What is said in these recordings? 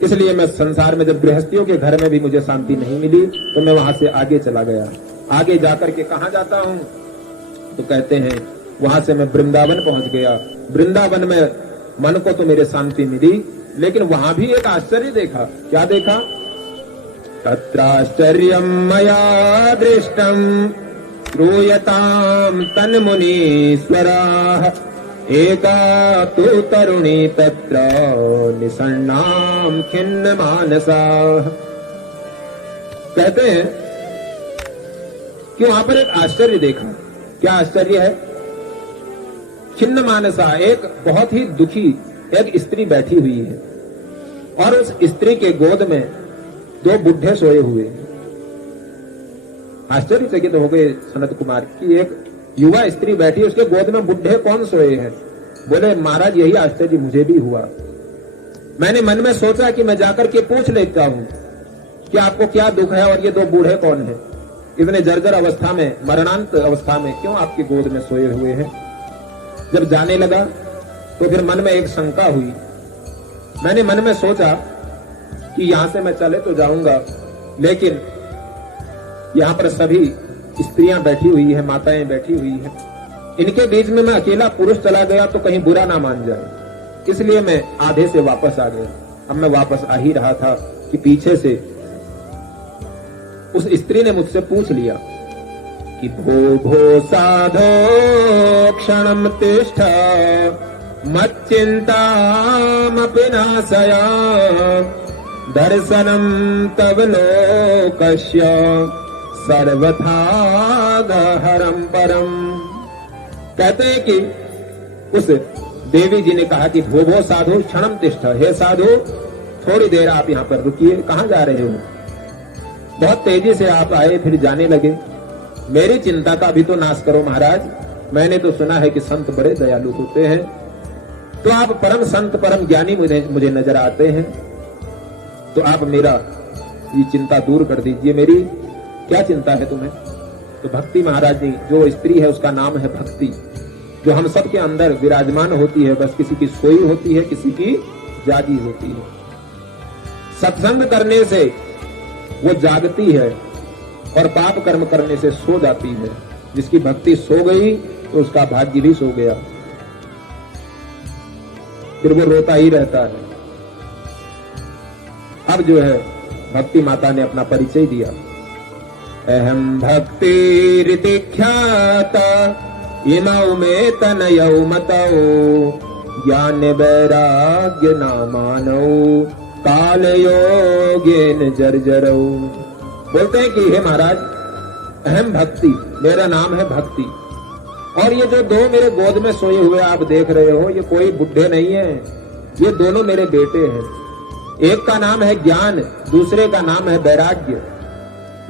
इसलिए मैं संसार में जब गृहस्थियों के घर में भी मुझे शांति नहीं मिली तो मैं वहां से आगे चला गया। आगे जाकर के कहा जाता हूं तो कहते हैं वहां से मैं वृंदावन पहुंच गया। वृंदावन में मन को तो मेरे शांति मिली, लेकिन वहां भी एक आश्चर्य देखा। क्या देखा? तत्राश्चर्यं मया दृष्टं श्रूयतां तन्मुनीश्वराः एका तु तरुणी तत्र निसन्नां खिन्नमानसाः। कहते हैं कि वहां पर एक आश्चर्य देखा। क्या आश्चर्य है? खिन्न मानसा, एक बहुत ही दुखी एक स्त्री बैठी हुई है और उस स्त्री के गोद में दो बुढ़े सोए हुए हैं। आश्चर्यचकित हो गए सनत कुमार की एक युवा स्त्री बैठी, उसके गोद में बुढ़े कौन सोए हैं? बोले महाराज यही आश्चर्य मुझे भी हुआ। मैंने मन में सोचा कि मैं जाकर के पूछ लेता हूं कि आपको क्या दुख है और ये दो बूढ़े कौन है, इतने जर्जर अवस्था में, मरणांत अवस्था में क्यों आपकी गोद में सोए हुए हैं। जब जाने लगा तो फिर मन में एक शंका हुई। मैंने मन में सोचा कि यहां से मैं चले तो जाऊंगा, लेकिन यहां पर सभी स्त्रियां बैठी हुई है, माताएं बैठी हुई है, इनके बीच में मैं अकेला पुरुष चला गया तो कहीं बुरा ना मान जाए। इसलिए मैं आधे से वापस आ गया। अब मैं वापस आ ही रहा था कि पीछे से उस स्त्री ने मुझसे पूछ लिया कि भो भो साधो क्षणम तिष्ठ मच्चिंतामपि नाशया दर्शनम तव लोकस्य सर्वथा गहरम परम। कहते हैं कि उस देवी जी ने कहा कि भो भो साधु क्षणम तिष्ठ, हे साधु थोड़ी देर आप यहाँ पर रुकिए। कहाँ जा रहे हो? बहुत तेजी से आप आए फिर जाने लगे। मेरी चिंता का भी तो नाश करो महाराज। मैंने तो सुना है कि संत बड़े दयालु होते हैं, तो आप परम संत परम ज्ञानी मुझे नजर आते हैं, तो आप मेरा ये चिंता दूर कर दीजिए। मेरी क्या चिंता है तुम्हें? तो भक्ति महाराज जी, जो स्त्री है उसका नाम है भक्ति, जो हम सब के अंदर विराजमान होती है। बस किसी की सोई होती है, किसी की जागी होती है। सत्संग करने से वो जागती है और पाप कर्म करने से सो जाती है। जिसकी भक्ति सो गई तो उसका भाग्य भी सो गया, फिर वो रोता ही रहता है। अब जो है भक्ति माता ने अपना परिचय दिया। अहम भक्ति रीति ख्याता इमौ में तनयौ मतौ ज्ञान वैराग्य नामानौ काल योगेन जर्जरौ। बोलते हैं कि हे महाराज अहम भक्ति, मेरा नाम है भक्ति, और ये जो दो मेरे गोद में सोए हुए आप देख रहे हो, ये कोई बुढ़े नहीं है, ये दोनों मेरे बेटे हैं। एक का नाम है ज्ञान, दूसरे का नाम है वैराग्य।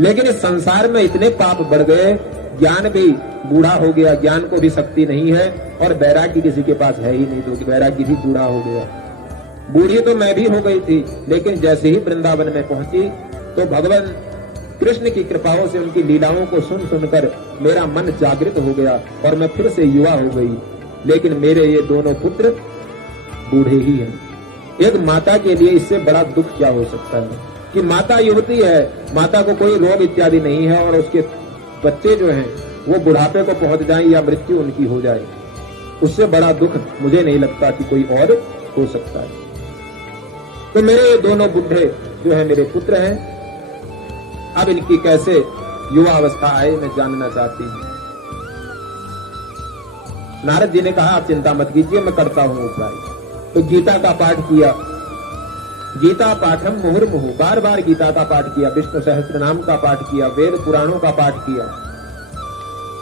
लेकिन इस संसार में इतने पाप बढ़ गए, ज्ञान भी बूढ़ा हो गया, ज्ञान को भी शक्ति नहीं है, और वैराग्य किसी के पास है ही नहीं, तो वैराग्य भी बूढ़ा हो गया। बूढ़ी तो मैं भी हो गई थी, लेकिन जैसे ही वृंदावन में पहुंची तो भगवान कृष्ण की कृपाओं से उनकी लीलाओं को सुन सुनकर मेरा मन जागृत हो गया और मैं फिर से युवा हो गई। लेकिन मेरे ये दोनों पुत्र बूढ़े ही हैं। एक माता के लिए इससे बड़ा दुख क्या हो सकता है कि माता युवती है, माता को कोई रोग इत्यादि नहीं है, और उसके बच्चे जो हैं वो बुढ़ापे को पहुंच जाएं या मृत्यु उनकी हो जाए। उससे बड़ा दुख मुझे नहीं लगता कि कोई और हो सकता है। तो मेरे दोनों बुढ़े जो है मेरे पुत्र हैं। अब इनकी कैसे युवा अवस्था आए मैं जानना चाहती हूँ। नारद जी ने कहा आप चिंता मत कीजिए, मैं करता हूँ उपाय। तो गीता का पाठ किया, गीता पाठम मुहुर्मुहु, बार बार गीता का पाठ किया, विष्णु सहस्त्र नाम का पाठ किया, वेद पुराणों का पाठ किया।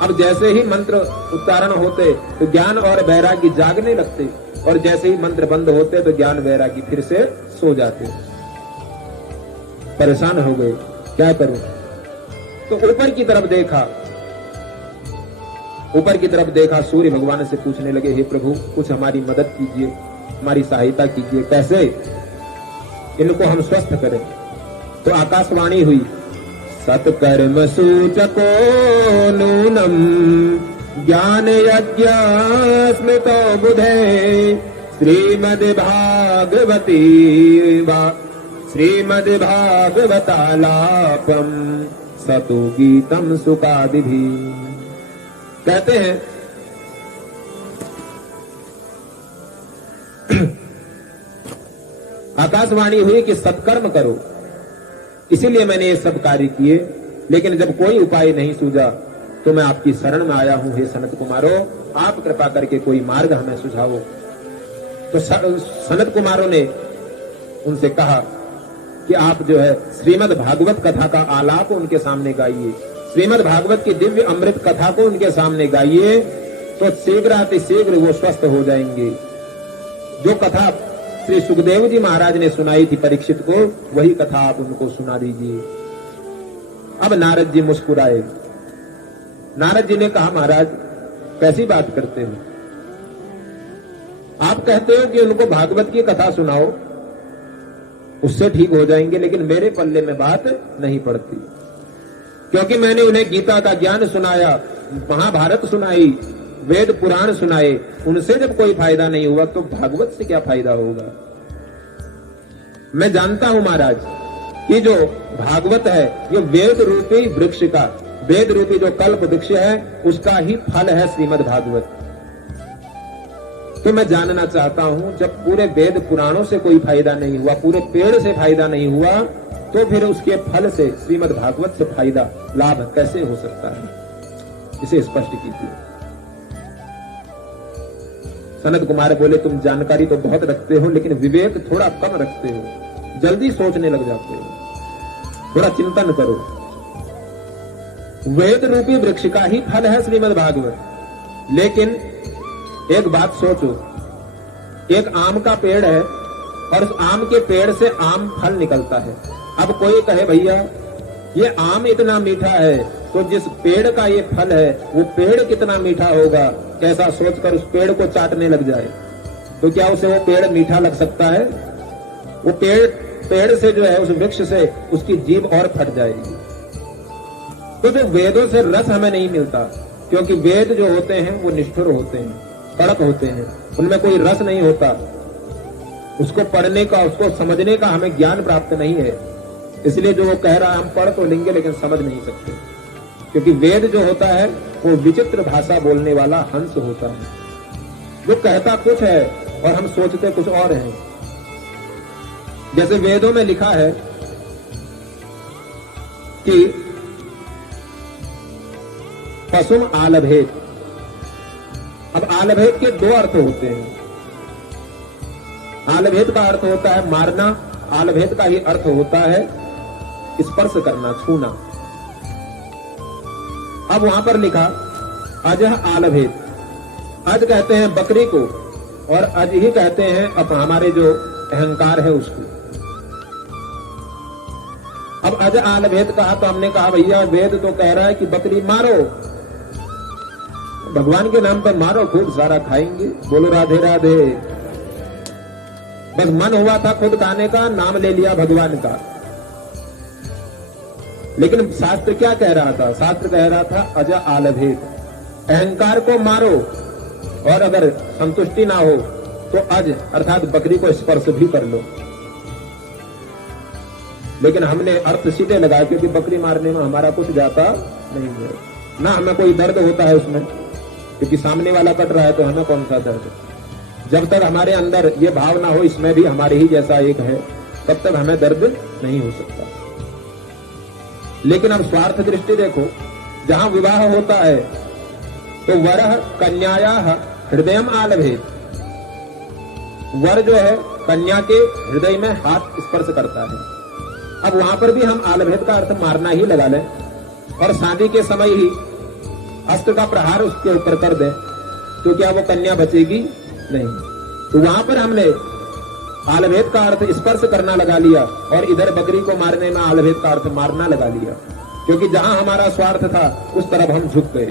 अब जैसे ही मंत्र उच्चारण होते तो ज्ञान और वैराग्य जागने लगते, और जैसे ही मंत्र बंद होते तो ज्ञान वैराग्य फिर से सो जाते। परेशान हो गए, क्या करूं? तो ऊपर की तरफ देखा, ऊपर की तरफ देखा, सूर्य भगवान से पूछने लगे हे प्रभु कुछ हमारी मदद कीजिए, हमारी सहायता कीजिए, कैसे इनको हम स्वस्थ करें। तो आकाशवाणी हुई, सत्कर्म सूचको नूनम ज्ञान यज्ञ स्मृतो बुधे श्रीमद् भागवती श्रीमद्भागवतालापम सतु गीतम सुकादिभी। कहते हैं आकाशवाणी हुई कि सत्कर्म करो, इसीलिए मैंने ये सब कार्य किए, लेकिन जब कोई उपाय नहीं सूझा तो मैं आपकी शरण में आया हूं। हे सनत कुमारो, आप कृपा करके कोई मार्ग हमें सुझाओ। तो सनत कुमारों ने उनसे कहा कि आप जो है श्रीमद् भागवत कथा का आलाप उनके सामने गाइए, श्रीमद् भागवत की दिव्य अमृत कथा को उनके सामने गाइए, तो शीघ्र वो स्वस्थ हो जाएंगे। जो कथा श्री सुखदेव जी महाराज ने सुनाई थी परीक्षित को, वही कथा आप उनको सुना दीजिए। अब नारद जी मुस्कुराए। नारद जी ने कहा, महाराज कैसी बात करते हो, आप कहते हो कि उनको भागवत की कथा सुनाओ, उससे ठीक हो जाएंगे, लेकिन मेरे पल्ले में बात नहीं पड़ती, क्योंकि मैंने उन्हें गीता का ज्ञान सुनाया, महाभारत सुनाई, वेद पुराण सुनाए, उनसे जब कोई फायदा नहीं हुआ तो भागवत से क्या फायदा होगा। मैं जानता हूं महाराज कि जो भागवत है ये वेद रूपी वृक्ष का, वेद रूपी जो कल्प वृक्ष है उसका ही फल है श्रीमद् भागवत। तो मैं जानना चाहता हूं, जब पूरे वेद पुराणों से कोई फायदा नहीं हुआ, पूरे पेड़ से फायदा नहीं हुआ, तो फिर उसके फल से श्रीमद् भागवत से फायदा लाभ कैसे हो सकता है, इसे स्पष्ट कीजिए। सनत कुमार बोले, तुम जानकारी तो बहुत रखते हो, लेकिन विवेक थोड़ा कम रखते हो, जल्दी सोचने लग जाते हो, थोड़ा चिंतन करो। वेद रूपी वृक्ष का ही फल है श्रीमद् भागवत, लेकिन एक बात सोचो, एक आम का पेड़ है और उस आम के पेड़ से आम फल निकलता है। अब कोई कहे भैया ये आम इतना मीठा है, तो जिस पेड़ का ये फल है वो पेड़ कितना मीठा होगा, कैसा सोचकर उस पेड़ को चाटने लग जाए, तो क्या उसे वो पेड़ मीठा लग सकता है? वो पेड़ से जो है, उस वृक्ष से उसकी जीभ और फट जाएगी। तो जो वेदों से रस हमें नहीं मिलता, क्योंकि वेद जो होते हैं वो निष्ठुर होते हैं, कड़क होते हैं, उनमें कोई रस नहीं होता, उसको पढ़ने का, उसको समझने का हमें ज्ञान प्राप्त नहीं है। इसलिए जो वो कह रहा है हम पढ़ तो लेंगे लेकिन समझ नहीं सकते, क्योंकि वेद जो होता है वो विचित्र भाषा बोलने वाला हंस होता है, जो कहता कुछ है और हम सोचते कुछ और हैं। जैसे वेदों में लिखा है कि पशुम आलभेद। अब आलभेद के दो अर्थ होते हैं। आलभेद का अर्थ होता है मारना, आलभेद का ही अर्थ होता है स्पर्श करना, छूना। अब वहां पर लिखा अजह आलभेद। अज कहते हैं बकरी को और अज ही कहते हैं अब हमारे जो अहंकार है उसको। अब अज आलभेद कहा तो हमने कहा भैया वेद तो कह रहा है कि बकरी मारो, भगवान के नाम पर मारो, खूब सारा खाएंगे, बोलो राधे राधे। बस मन हुआ था खुद खाने का, नाम ले लिया भगवान का। लेकिन शास्त्र क्या कह रहा था? शास्त्र कह रहा था अज आलभेद, अहंकार को मारो, और अगर संतुष्टि ना हो तो अज अर्थात बकरी को स्पर्श भी कर लो। लेकिन हमने अर्थ सीधे लगाया, क्योंकि बकरी मारने में हमारा कुछ जाता नहीं है, ना हमें कोई दर्द होता है उसमें, क्योंकि सामने वाला कट रहा है तो हमें कौन सा दर्द। जब तक हमारे अंदर ये भाव ना हो इसमें भी हमारे ही जैसा एक है, तब तक हमें दर्द नहीं हो सकता। लेकिन अब स्वार्थ दृष्टि देखो, जहां विवाह होता है तो वरह कन्याया हृदयम आलभेद, वर जो है कन्या के हृदय में हाथ स्पर्श करता है। अब वहां पर भी हम आलभेद का अर्थ मारना ही लगा लें और शादी के समय ही अस्त्र का प्रहार उसके ऊपर कर दें, तो क्या वो कन्या बचेगी? नहीं। तो वहां पर हमने आलभेद का अर्थ स्पर्श करना लगा लिया और इधर बकरी को मारने में आलभेद का अर्थ मारना लगा लिया, क्योंकि जहां हमारा स्वार्थ था उस तरफ हम झुक गए।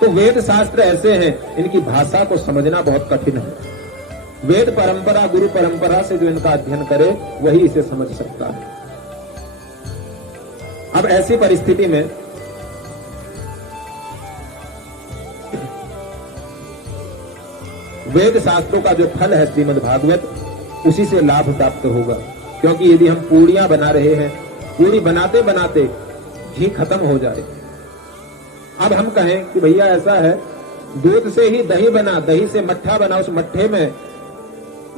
तो वेद शास्त्र ऐसे हैं, इनकी भाषा को समझना बहुत कठिन है। वेद परंपरा, गुरु परंपरा से जो इनका अध्ययन करे वही इसे समझ सकता है। अब ऐसी परिस्थिति में वेद शास्त्रों का जो फल है श्रीमद् भागवत, उसी से लाभ प्राप्त होगा। क्योंकि यदि हम पूड़ियां बना रहे हैं, पूड़ी बनाते बनाते घी खत्म हो जाए, अब हम कहें कि भैया ऐसा है, दूध से ही दही बना, दही से मट्ठा बना, उस मट्ठे में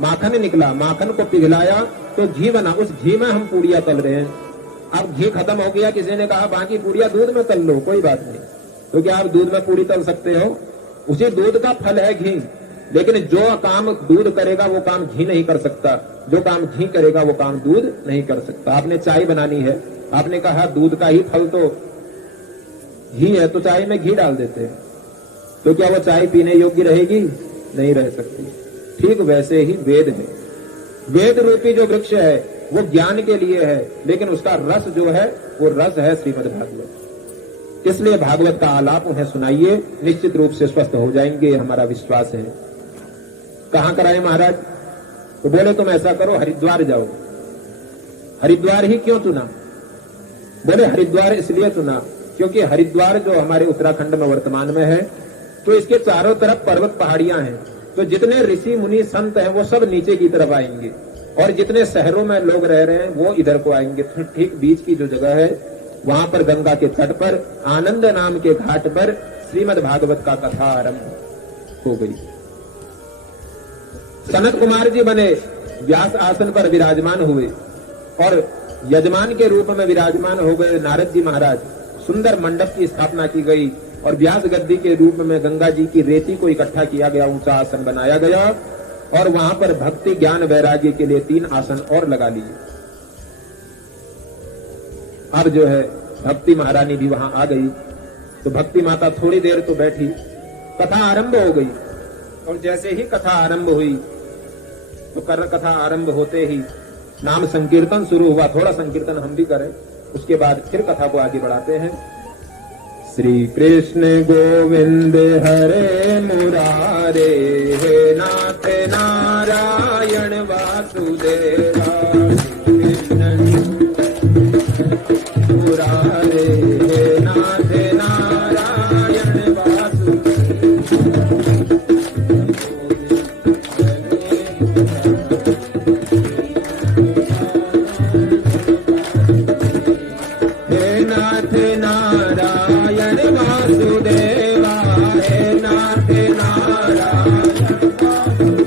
माखन निकला, माखन को पिघलाया तो घी बना, उस घी में हम पूड़ियां तल रहे हैं। अब घी खत्म हो गया, किसी ने कहा बाकी पूड़ियां दूध में तल लो, कोई बात नहीं, तो क्या आप दूध में पूड़ी तल सकते हो? उसी दूध का फल है घी, लेकिन जो काम दूध करेगा वो काम घी नहीं कर सकता, जो काम घी करेगा वो काम दूध नहीं कर सकता। आपने चाय बनानी है, आपने कहा दूध का ही फल तो घी है, तो चाय में घी डाल देते हैं, तो क्या वो चाय पीने योग्य रहेगी? नहीं रह सकती। ठीक वैसे ही वेद है, वेद रूपी जो वृक्ष है वो ज्ञान के लिए है, लेकिन उसका रस जो है वो रस है श्रीमद् भागवत। इसलिए भागवत का आलाप उन्हें सुनाइए, निश्चित रूप से स्वस्थ हो जाएंगे, हमारा विश्वास है। कहां कराए महाराज? तो बोले तुम ऐसा करो, हरिद्वार जाओ। हरिद्वार ही क्यों चुना? बोले हरिद्वार इसलिए चुना क्योंकि हरिद्वार जो हमारे उत्तराखंड में वर्तमान में है, तो इसके चारों तरफ पर्वत पहाड़ियां हैं, तो जितने ऋषि मुनि संत हैं वो सब नीचे की तरफ आएंगे, और जितने शहरों में लोग रह रहे हैं वो इधर को आएंगे। ठीक बीच की जो जगह है वहां पर गंगा के तट पर आनंद नाम के घाट पर श्रीमद् भागवत का कथा आरंभ हो गई। सनत कुमार जी बने, व्यास आसन पर विराजमान हुए और यजमान के रूप में विराजमान हो गए नारद जी महाराज। सुंदर मंडप की स्थापना की गई और व्यास गद्दी के रूप में गंगा जी की रेती को इकट्ठा किया गया, ऊंचा आसन बनाया गया और वहां पर भक्ति ज्ञान वैराग्य के लिए 3 आसन और लगा लिए। अब जो है भक्ति महारानी भी वहां आ गई, तो भक्ति माता थोड़ी देर तो बैठी, कथा आरंभ हो गई। और जैसे ही कथा आरंभ हुई तो कथा आरंभ होते ही नाम संकीर्तन शुरू हुआ। थोड़ा संकीर्तन हम भी करें, उसके बाद फिर कथा को आगे बढ़ाते हैं। श्री कृष्ण गोविंद हरे मुरारे, हे नाथ नारायण वासुदेवा। कृष्ण मुरारे, हे नाथ नारायण वासुदेवा। हे नाथ नारायण वासुदेवा, हे नाथ नारायण वासुदेवा,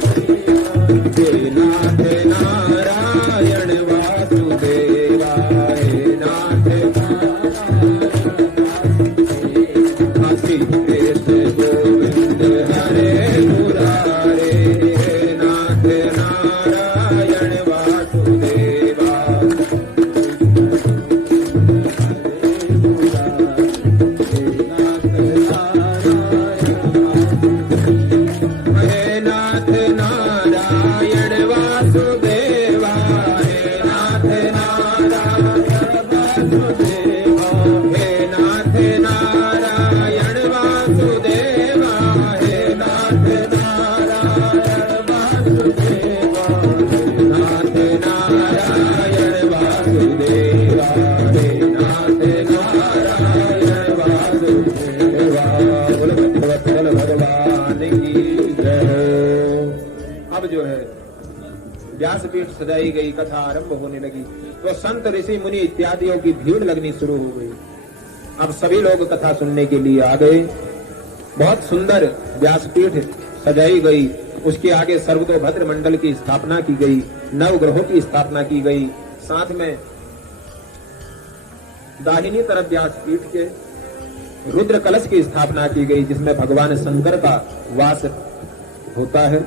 हे नाथ नारायण वासुदेवा, हे नाथ नारायण। श्री कृष्ण गोविंद हरे मुरारे, हे नाथ नारायण वासुदेवा। अब जो है व्यासपीठ सजाई गई, कथा आरंभ होने लगी, तो संत ऋषि मुनि इत्यादियों की भीड़ लगनी शुरू हो गई। अब सभी लोग कथा सुनने के लिए आ गए। बहुत सुंदर व्यासपीठ सजाई गई, उसके आगे सर्वतोभद्र मंडल की स्थापना की गई, 9 ग्रहों की स्थापना की गई, साथ में दाहिनी तरफ व्यासपीठ के रुद्र कलश की स्थापना की गई, जिसमें भगवान शंकर का वास होता है।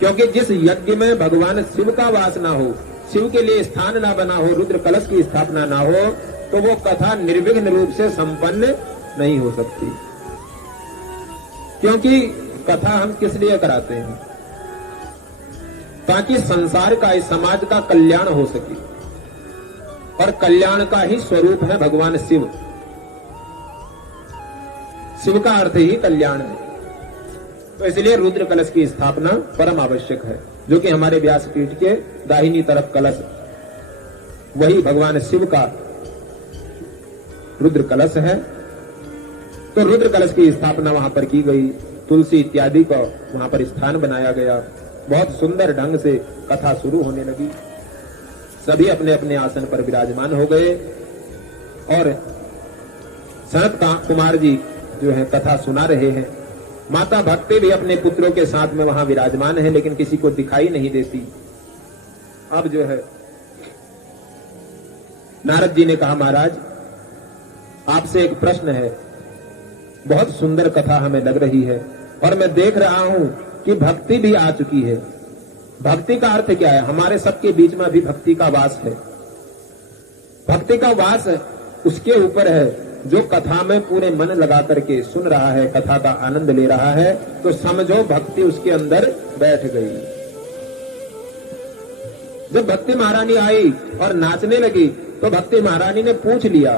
क्योंकि जिस यज्ञ में भगवान शिव का वास ना हो, शिव के लिए स्थान ना बना हो, रुद्र कलश की स्थापना ना हो, तो वो कथा निर्विघ्न रूप से संपन्न नहीं हो सकती। क्योंकि कथा हम किस लिए कराते हैं? ताकि संसार का, इस समाज का कल्याण हो सके, और कल्याण का ही स्वरूप है भगवान शिव। शिव का अर्थ ही कल्याण है, तो इसलिए रुद्र कलश की स्थापना परम आवश्यक है, जो कि हमारे व्यासपीठ के दाहिनी तरफ कलश वही भगवान शिव का रुद्र कलश है। तो रुद्र कलश की स्थापना वहां पर की गई, तुलसी इत्यादि को वहां पर स्थान बनाया गया। बहुत सुंदर ढंग से कथा शुरू होने लगी। सभी अपने अपने आसन पर विराजमान हो गए और सनत कुमार जी जो है कथा सुना रहे हैं। माता भक्ति भी अपने पुत्रों के साथ में वहां विराजमान है, लेकिन किसी को दिखाई नहीं देती। अब जो है नारद जी ने कहा, महाराज आपसे एक प्रश्न है। बहुत सुंदर कथा हमें लग रही है और मैं देख रहा हूं कि भक्ति भी आ चुकी है। भक्ति का अर्थ क्या है? हमारे सबके बीच में भी भक्ति का वास है। भक्ति का वास उसके ऊपर है जो कथा में पूरे मन लगा करके सुन रहा है, कथा का आनंद ले रहा है, तो समझो भक्ति उसके अंदर बैठ गई। जब भक्ति महारानी आई और नाचने लगी तो भक्ति महारानी ने पूछ लिया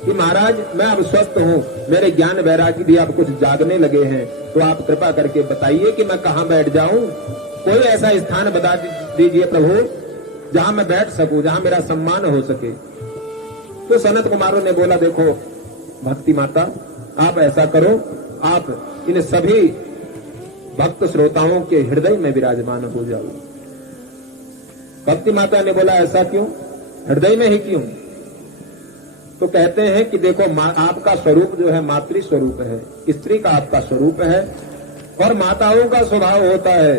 कि महाराज मैं अब स्वस्थ हूँ, मेरे ज्ञान वैराग्य भी अब कुछ जागने लगे हैं, तो आप कृपा करके बताइए कि मैं कहाँ बैठ जाऊं। कोई ऐसा स्थान बता दीजिए प्रभु जहां मैं बैठ सकूं, जहां मेरा सम्मान हो सके। तो सनत कुमारों ने बोला, देखो भक्ति माता आप ऐसा करो, आप इन सभी भक्त श्रोताओं के हृदय में विराजमान हो जाओ। भक्ति माता ने बोला, ऐसा क्यों, हृदय में ही क्यों? तो कहते हैं कि देखो आपका स्वरूप जो है मातृ स्वरूप है, स्त्री का आपका स्वरूप है और माताओं का स्वभाव होता है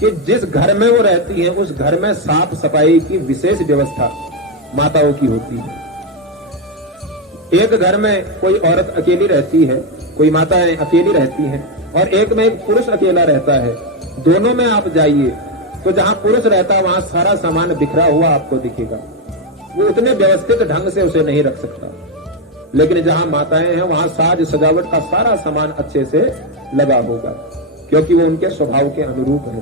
कि जिस घर में वो रहती हैं उस घर में साफ सफाई की विशेष व्यवस्था माताओं की होती है। एक घर में कोई औरत अकेली रहती है, कोई माताएं अकेली रहती हैं और एक में एक पुरुष अकेला रहता है। दोनों में आप जाइए तो जहां पुरुष रहता है वहां सारा सामान बिखरा हुआ आपको दिखेगा, वो उतने व्यवस्थित ढंग से उसे नहीं रख सकता। लेकिन जहां माताएं हैं वहां साज सजावट का सारा सामान अच्छे से लगा होगा, क्योंकि वो उनके स्वभाव के अनुरूप है।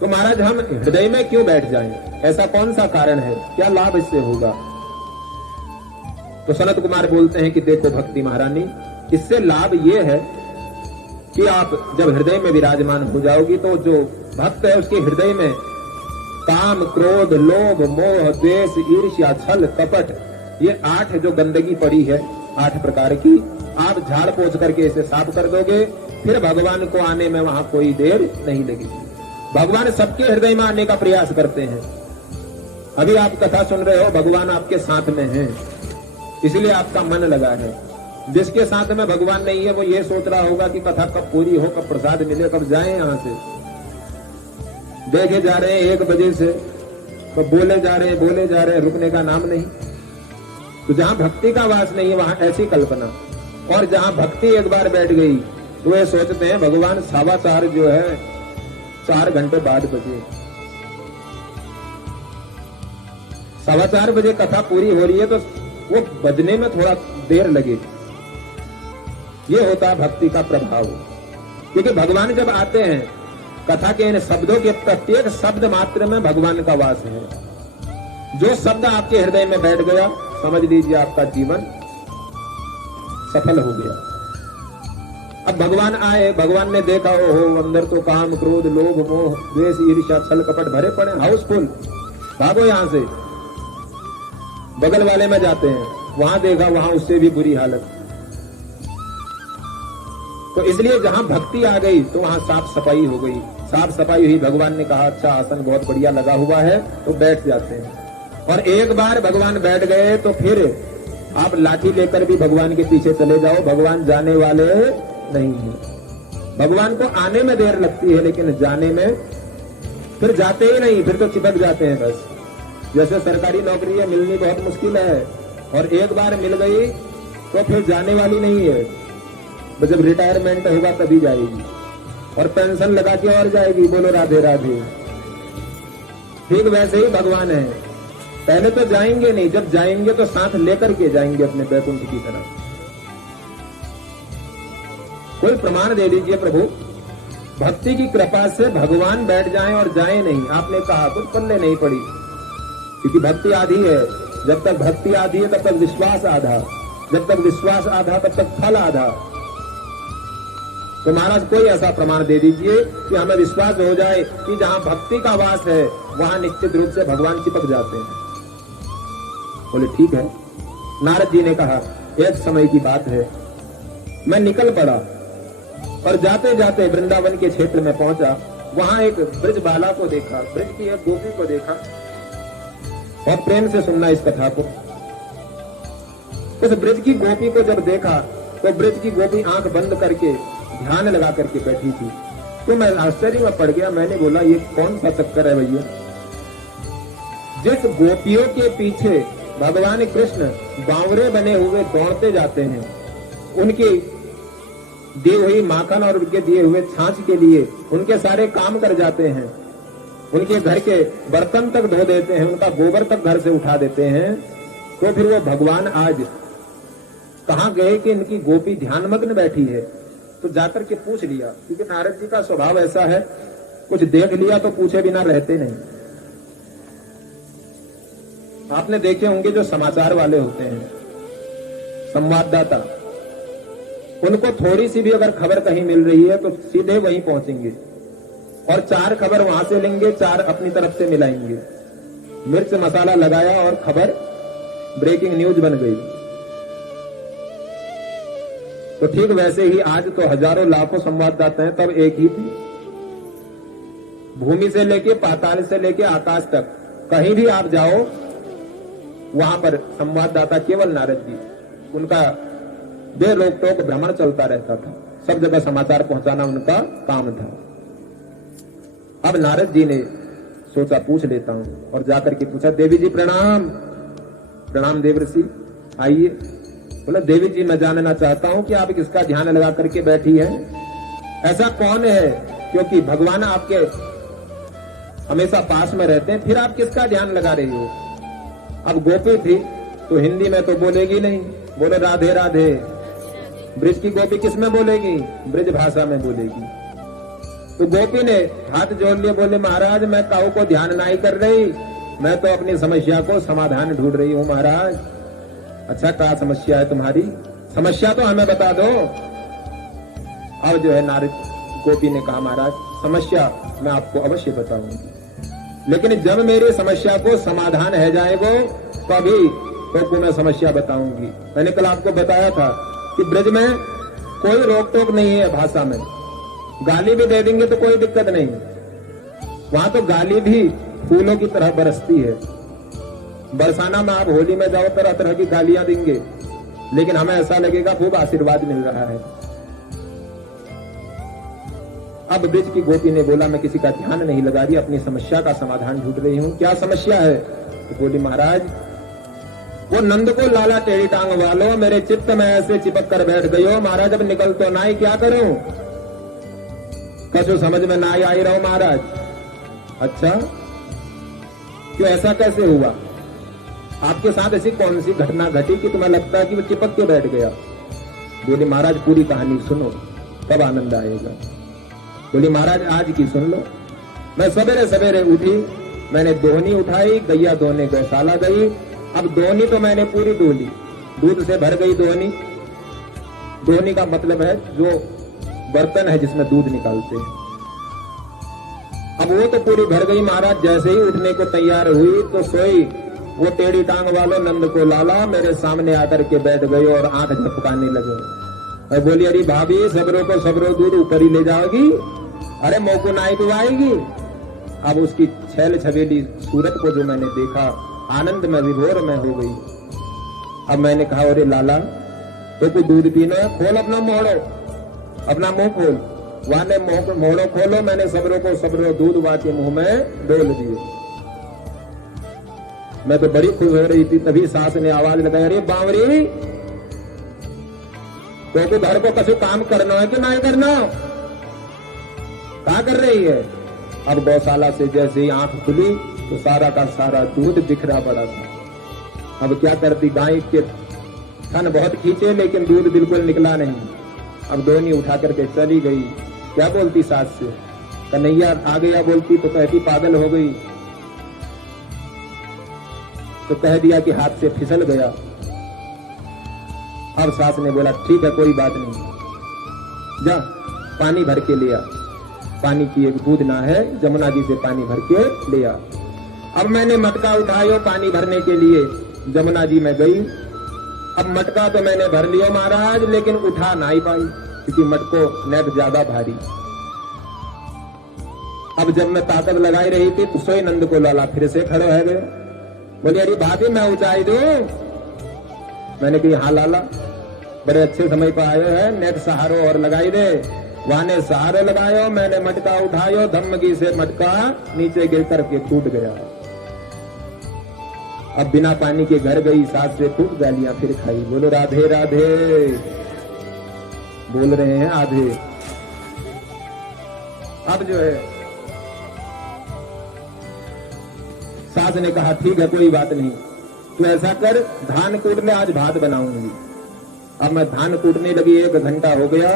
तो महाराज हम हृदय में क्यों बैठ जाएं? ऐसा कौन सा कारण है, क्या लाभ इससे होगा? तो सनत कुमार बोलते हैं कि देखो भक्ति महारानी, इससे लाभ ये है कि आप जब हृदय में विराजमान हो जाओगी तो जो भक्त है उसके हृदय में काम, क्रोध, लोभ, मोह, द्वेष, ईर्ष्या, छल, कपट, ये 8 जो गंदगी पड़ी है 8 प्रकार की, आप झाड़ पोंछ करके इसे साफ कर दोगे, फिर भगवान को आने में वहां कोई देर नहीं लगेगी। भगवान सबके हृदय में आने का प्रयास करते हैं। अभी आप कथा सुन रहे हो, भगवान आपके साथ में है, इसलिए आपका मन लगा है। जिसके साथ में भगवान नहीं है वो ये सोच रहा होगा कि कथा कब पूरी हो, कब प्रसाद मिले, कब जाए यहाँ से। देखे जा रहे हैं 1 बजे से, तो बोले जा रहे हैं, रुकने का नाम नहीं। तो जहां भक्ति का वास नहीं है वहां ऐसी कल्पना, और जहां भक्ति एक बार बैठ गई तो ये सोचते हैं भगवान 4:15 जो है 4 घंटे बाद बजे, 4:15 बजे कथा पूरी हो रही है तो वो बजने में थोड़ा देर लगे। ये होता है भक्ति का प्रभाव, क्योंकि भगवान जब आते हैं कथा के इन शब्दों के प्रत्येक शब्द मात्र में भगवान का वास है। जो शब्द आपके हृदय में बैठ गया समझ लीजिए आपका जीवन सफल हो गया। अब भगवान आए, भगवान ने देखा हो अंदर तो काम, क्रोध, लोभ, मोह, द्वेष, ईर्ष्या, छल, कपट भरे पड़े, हाउसफुल, भागो यहां से। बगल वाले में जाते हैं, वहां देखा वहां उससे भी बुरी हालत। तो इसलिए जहां भक्ति आ गई तो वहां साफ सफाई हो गई। साफ सफाई हुई, भगवान ने कहा अच्छा आसन बहुत बढ़िया लगा हुआ है, तो बैठ जाते हैं। और एक बार भगवान बैठ गए तो फिर आप लाठी लेकर भी भगवान के पीछे चले जाओ, भगवान जाने वाले नहीं है। भगवान को आने में देर लगती है लेकिन जाने में फिर जाते ही नहीं, फिर तो चिपक जाते हैं बस। जैसे सरकारी नौकरी है, मिलनी बहुत मुश्किल है और एक बार मिल गई तो फिर जाने वाली नहीं है, जब रिटायरमेंट होगा तभी जाएगी और पेंशन लगा के और जाएगी। बोलो राधे राधे। ठीक वैसे ही भगवान है, पहले तो जाएंगे नहीं, जब जाएंगे तो साथ लेकर के जाएंगे अपने बैकुंठ की तरफ। कोई प्रमाण दे दीजिए प्रभु, भक्ति की कृपा से भगवान बैठ जाएं और जाए नहीं। आपने कहा कुछ पल्ले नहीं पड़ी, क्योंकि भक्ति आधी है। जब तक भक्ति आधी है तब तक विश्वास आधा, जब तक विश्वास आधा तब तक फल आधा। तो महाराज कोई ऐसा प्रमाण दे दीजिए कि हमें विश्वास हो जाए कि जहां भक्ति का वास है वहां निश्चित रूप से भगवान चिपक जाते हैं। बोले ठीक है। नारद जी ने कहा एक समय की बात है, मैं निकल पड़ा और जाते जाते वृंदावन के क्षेत्र में पहुंचा वहां एक ब्रज बाला को देखा, ब्रज की एक गोपी को देखा। और प्रेम से सुनना इस कथा को। उस ब्रज की गोपी को जब देखा तो ब्रज की गोपी आंख बंद करके ध्यान लगा करके बैठी थी। तो मैं आश्चर्य में पड़ गया। मैंने बोला ये कौन सा चक्कर है भैया? जिस गोपियों के पीछे भगवान कृष्ण बावरे बने हुए दौड़ते जाते हैं, उनकी दी हुई माखन और उनके दिए हुए छाछ के लिए उनके सारे काम कर जाते हैं, उनके घर के बर्तन तक धो देते हैं, उनका गोबर तक घर से उठा देते हैं, तो फिर वो भगवान आज कहाँ गए कि इनकी गोपी ध्यानमग्न बैठी है? तो जाकर के पूछ लिया, क्योंकि नारद जी का स्वभाव ऐसा है, कुछ देख लिया तो पूछे बिना रहते नहीं। आपने देखे होंगे जो समाचार वाले होते हैं, संवाददाता, उनको थोड़ी सी भी अगर खबर कहीं मिल रही है तो सीधे वहीं पहुंचेंगे और 4 खबर वहां से लेंगे, 4 अपनी तरफ से मिलाएंगे। मिर्च मसाला लगाया और खबर ब्रेकिंग न्यूज बन गई। तो ठीक वैसे ही आज तो हजारों लाखों संवाददाता हैं, तब एक ही थी। भूमि से लेके पाताल से लेके आकाश तक कहीं भी आप जाओ, वहां पर संवाददाता केवल नारद जी, उनका बेरोक टोक भ्रमण चलता रहता था, सब जगह समाचार पहुंचाना उनका काम था। अब नारद जी ने सोचा पूछ लेता हूं, और जाकर के पूछा, देवी जी प्रणाम। प्रणाम देवर्षि, आइए। बोला, देवी जी मैं जानना चाहता हूं कि आप किसका ध्यान लगा करके बैठी हैं? ऐसा कौन है? क्योंकि भगवान आपके हमेशा पास में रहते हैं, फिर आप किसका ध्यान लगा रही हो? अब गोपी थी तो हिंदी में तो बोलेगी नहीं, बोले राधे राधे। ब्रज की गोपी किस में बोलेगी? ब्रज भाषा में बोलेगी। तो गोपी ने हाथ जोड़ लिए, बोले महाराज मैं काऊ को ध्यान नहीं कर रही, मैं तो अपनी समस्या को समाधान ढूंढ रही हूँ महाराज। अच्छा, क्या समस्या है तुम्हारी? समस्या तो हमें बता दो। अब जो है नारद गोपी ने कहा, महाराज समस्या मैं आपको अवश्य बताऊंगी, लेकिन जब मेरी समस्या को समाधान है जाएगा तभी तो मैं समस्या बताऊंगी। मैंने कल आपको बताया था कि ब्रज में कोई रोक टोक नहीं है भाषा में, गाली भी दे देंगे तो कोई दिक्कत नहीं। वहां तो गाली भी फूलों की तरह बरसती है। बरसाना में आप होली में जाओ तरह तरह की गालियां देंगे, लेकिन हमें ऐसा लगेगा खूब आशीर्वाद मिल रहा है। अब ब्रज की गोपी ने बोला, मैं किसी का ध्यान नहीं लगा रही, अपनी समस्या का समाधान ढूंढ रही हूँ। क्या समस्या है? तो बोली, महाराज वो नंद को लाला टेढ़ी टांग वालो मेरे चित्त में ऐसे चिपक कर बैठ गई हो महाराज, अब निकल तो ना ही, क्या करूं? कछु समझ में ना आई रहो महाराज। अच्छा, क्यों, ऐसा कैसे हुआ? आपके साथ ऐसी कौन सी घटना घटी कि तुम्हें लगता है कि वो चिपक के बैठ गया? बोली, महाराज पूरी कहानी सुनो तब आनंद आएगा। बोली, महाराज आज की सुन लो। मैं सवेरे सवेरे उठी, मैंने दोहनी उठाई, गैया दोहने गौशाला गई। अब दोहनी तो मैंने पूरी दो ली, दूध से भर गई दोहनी। दोहनी का मतलब है जो बर्तन है जिसमें दूध निकालते हैं। अब वो तो पूरी भर गई महाराज। जैसे ही उठने को तैयार हुई तो सोई वो टेढ़ी टांग वालों नंद को लाला मेरे सामने आकर के बैठ गई और आंख झपकाने लगे। और बोली, अरे भाभी सबरों को सबरों दूध ऊपर ही ले जाओगी? अरे मोको नाई पिवाएगी? अब उसकी छैल छबेली सूरत को जो मैंने देखा, आनंद में विभोर में हो गई। अब मैंने कहा, अरे लाला तो तू दूध पीना है, खोल अपना मोहड़ो, अपना मुंह खोल। वाने मोहड़ो खोलो, मैंने सबरों को सबरों दूध वाके मुंह में डोल दिए। मैं तो बड़ी खुश हो रही थी, तभी सास ने आवाज लगाई, अरे बावरी तो घर को कछु काम करना है कि नहीं करना? क्या कर रही है? अब गौशाला से जैसे ही आंख खुली तो सारा का सारा दूध बिखरा पड़ा था। अब क्या करती, गाय के थन बहुत खींचे लेकिन दूध बिल्कुल निकला नहीं। अब दोहनी उठा करके चली गई। क्या बोलती सास से? कन्हैया आ गया बोलती तो कहती पागल हो गई। तो कह दिया कि हाथ से फिसल गया। अब सास ने बोला, ठीक है कोई बात नहीं, जा पानी भर के ले आ। पानी की एक बूंद ना है, जमुना जी से पानी भर के ले आ। अब मैंने मटका उठाया पानी भरने के लिए, जमुना जी में गई। अब मटका तो मैंने भर लिया महाराज, लेकिन उठा नहीं पाई क्योंकि मटको नेट ज्यादा भारी। अब जब मैं ताकत लगाई रही थी तो सोई नंद को लाला फिर से खड़े है गए। बोले अरे भाभी मैं ऊंचाई दूं। मैंने कही हाँ लाला, बड़े अच्छे समय पर आयो है, नेट सहारो और लगाई दे। वाने सहारो लगायो, मैंने मटका उठायो, धम्मगी से मटका नीचे गिर करके टूट गया। अब बिना पानी के घर गई, सास से खूब गालियां फिर खाई। बोलो राधे राधे, बोल रहे हैं आधे। अब जो है सास ने कहा ठीक है कोई बात नहीं, तू ऐसा कर धान कूट ले, आज भात बनाऊंगी। अब मैं धान कूटने लगी, 1 घंटा हो गया।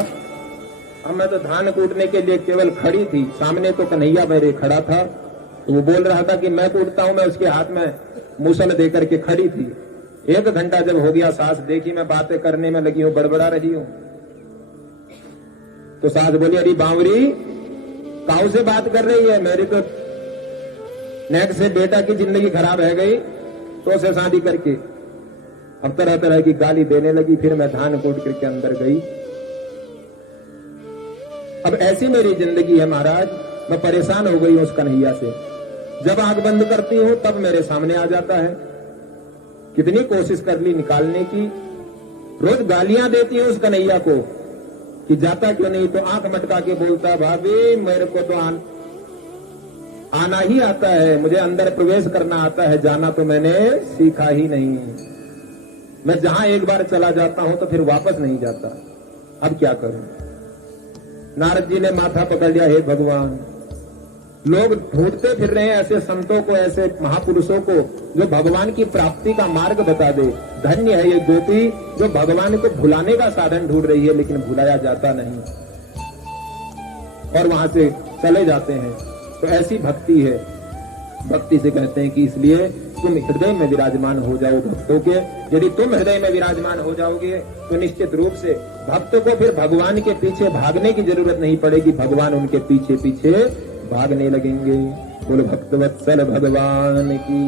अब मैं तो धान कूटने के लिए केवल खड़ी थी, सामने तो कन्हैया मेरे खड़ा था। तो वो बोल रहा था कि मैं कूटता हूं, मैं उसके हाथ में मूसल दे करके खड़ी थी। 1 घंटा जब हो गया, सास देखी मैं बातें करने में लगी हूं, बड़बड़ा रही हूं। तो सास बोली अरे बावरी काऊ से बात कर रही है, मेरी तो नेक से बेटा की जिंदगी खराब है गई तो से शादी करके। अब तरह तरह की गाली देने लगी। फिर मैं धान कूट करके अंदर गई। अब ऐसी मेरी जिंदगी है महाराज, मैं परेशान हो गई हूं उस कन्हैया से। जब आंख बंद करती हूं तब मेरे सामने आ जाता है। कितनी कोशिश कर ली निकालने की, रोज गालियां देती हूं उस कन्हैया को कि जाता क्यों नहीं, तो आंख मटका के बोलता भाभी मेरे को तो आना ही आता है, मुझे अंदर प्रवेश करना आता है, जाना तो मैंने सीखा ही नहीं। मैं जहां एक बार चला जाता हूं तो फिर वापस नहीं जाता। अब क्या करूं। नारद जी ने माथा पकड़ लिया, हे भगवान लोग ढूंढते फिर रहे हैं ऐसे संतों को, ऐसे महापुरुषों को जो भगवान की प्राप्ति का मार्ग बता दे। धन्य है ये गोपी जो भगवान को भुलाने का साधन ढूंढ रही है, लेकिन भुलाया जाता नहीं और वहां से चले जाते हैं। तो ऐसी भक्ति है। भक्ति से कहते हैं कि इसलिए तुम हृदय में विराजमान हो जाओ भक्तों के। यदि तुम हृदय में विराजमान हो जाओगे तो निश्चित रूप से भक्त को फिर भगवान के पीछे भागने की जरूरत नहीं पड़ेगी, भगवान उनके पीछे पीछे भागने लगेंगे। बोलो भक्तवत्सल भगवान की।